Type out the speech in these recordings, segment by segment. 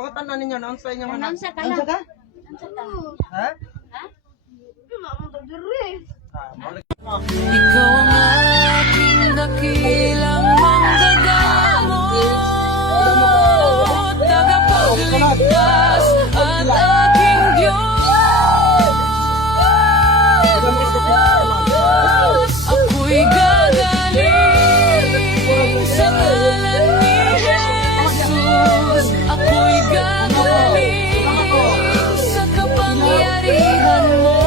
Pangutan na ninyo, naon sa inyong anak? Ansa ka Ansa ka? Ansa ka? Ha? Ha? Ikaw ang aking dakilang manggagamot, tagapagligtas at aking Diyos. Ako'y gagaling sa ngalan ni Jesus. Ako'y gagaling sa kapangyarihan mo.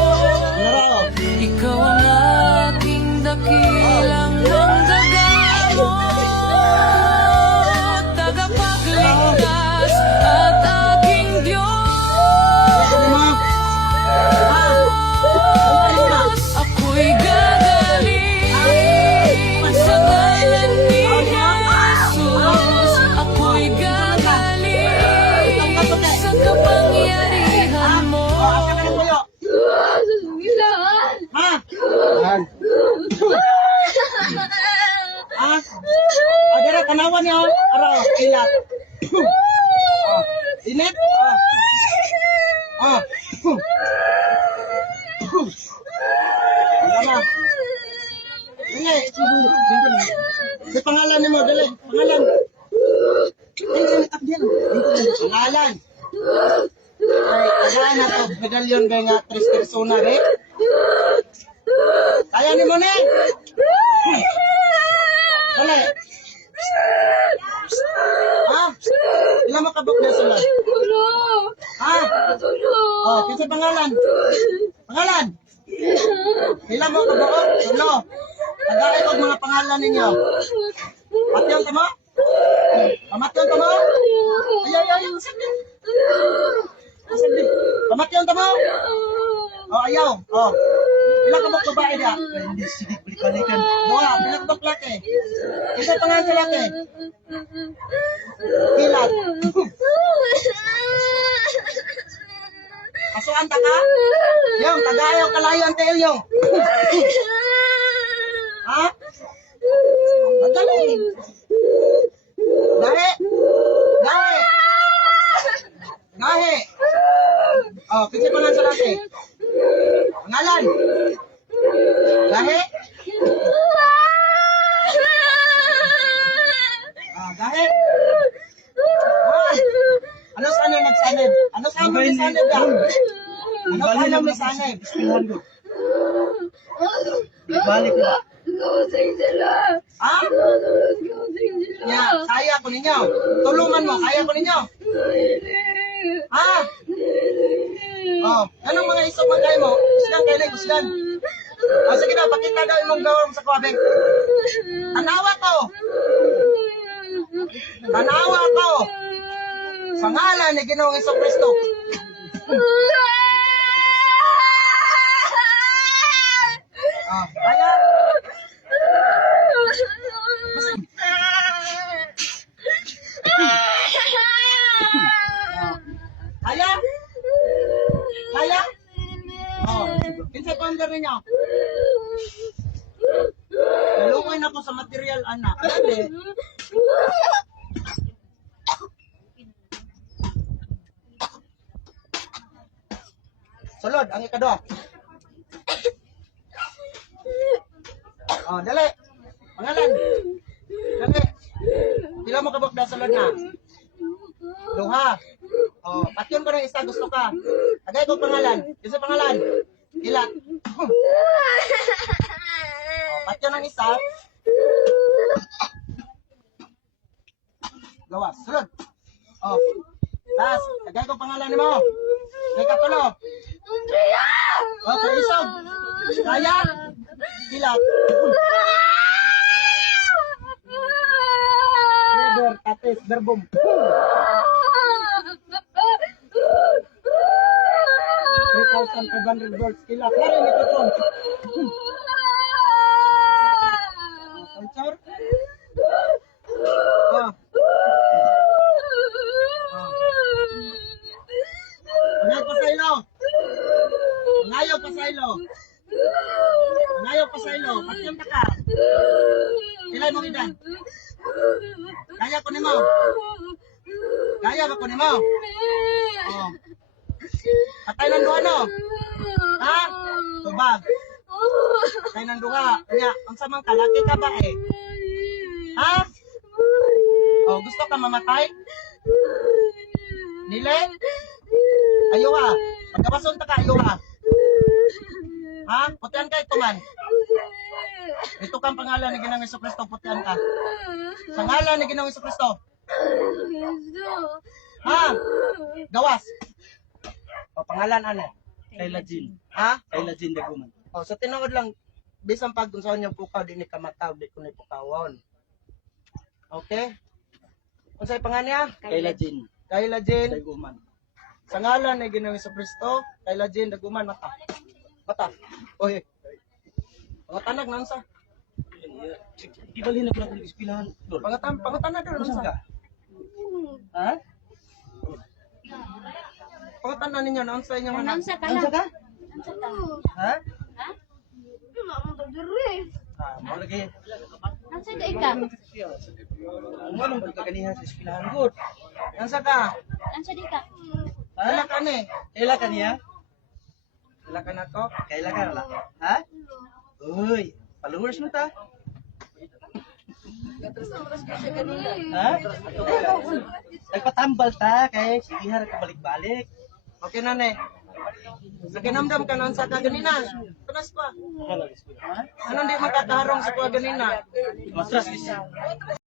Ikaw ang aking dakilang manggagamot, tagapagligtas at aking Diyos. Ako'y gagaling sa ngalan ni Jesus. Ako'y gagaling sa kapangyarihan mo. Agara kanawan niyo, araw, ilat. Init? Wala. Dali. Di pangalan ni mo, dali. Pangalan. Pangalan. Ay, kaya na to, medalyon ba nga, 3 persona, re? Kaya ni mo, ne? Dali. Ha? Ilan mo kabuk na sila? Ha? Oh, kasi pangalan. Pangalan? Ilan mo kabuk? Tulo. Tagay ko mga pangalan ninyo. Matyon ka mo? Pamatyon ka mo? Ay. Pamatyon ka mo? Oh, ayaw. Oh. Ilan kabuk babae niya? Hindi, sige, balik-balikan. Buha, ilan kabuk laki? Isa pangalan sa laki? Kilat. Kasuan ta ka? Yung, tagayaw kalayo ang tail yung. Ha? Madali. Gahe. Gahe. Gahe. Oh, kasi pangalan sa laki. Pangalan. Gahe. Gahe. Ano sa ano nagsanib? Ano sa ano nagsanib ka? Ano sa ano nagsanib? Balik na. Ha? Ya, kaya ko ninyo. Tulungan mo, kaya ko ninyo. Ha? Oh, anong mga isog magkay mo? Usgan kayo na, usgan. Oh, sige na, pakita daw imong gawin sa kwabeng. Tanawa ko. Tanawa ko. Sa ngalan ni Ginoong Jesucristo. Kaya? Kaya? Kaya? Oh, kinsa pa ang gawin niyo? Nalungoy na ko sa material, anak. Hindi. Sulod, ang ikadwa. Oh, dali. Pangalan. Dali. Pila mo kabuk na sulod na? Duha. Oh, patyon ko ng isa, gusto ka. Tagay ko pangalan. Isa pangalan. Ilat. Oh, patyon ng isa. Gawas. Sulod. Oh. Tas, tagay ko pangalan ni mo. May katulo. Oh, kaisog. Kaya. Ilat. Never, tatis, berbom. 3,500 volts kila. Klaro ni ko ton. Culture. Ngayon pa sa ilo. Ngayon pa sa ilo. Ngayon pa sa ilo. Patiyam ka ka. Ilay mo idan. Kaya ko nimo. Kaya Kaya ba ko nimo? Oh. Atay nang duha no. Ha? Tubag. Atay nang duha. Nya, unsa man kalaki ka ba eh? Ha? Oh, gusto ka mamatay? Nile? Ayo ha. Pagkabason ta ka ayo ha. Ha? Putian ka ito man. Ito kang pangalan ni Ginoong Jesucristo, putian ka. Sa ngalan ni Ginoong Jesucristo. Ha? Gawas. O pangalan ano? Kayla Jean. Ha? Kayla Jean Daguman. O sa tinuod lang bisan pag unsaon yung pukaw di ni kamataw di ko ni pukawon. Okay? Unsay pangalan niya? Kayla Jean Kayla Jane. Daguman. Sa ngalan ni Ginoong Jesucristo, Kayla Jane Daguman mata. Mata. Oy. Pangatanag nansa. Ibalhin na pala ng ispilahan. Dol. Pangatanag Ano nansa. ka? Ha? Pangatanag ninyo nansa inyo man. Ansa ka Ano lang. ka? Ha? Ha? Ah, mo lagi. Ansa ka ika? Ano man ang pagkaganihan sa ispilahan good. Nansa ka? Ansa di ka? Kailan Ha? ka ni? Kayla ka niya? Kailan ka na to? Kayla ka wala. Ha? Uy, followers mo ta? Ha? Nagpatambal ta kay sige har ka balik-balik. Okay na ni. Naginamdam ka nansa ka ganina. Tunas pa. Ha? Ano di makakaharong sa kuha ganina? Matras is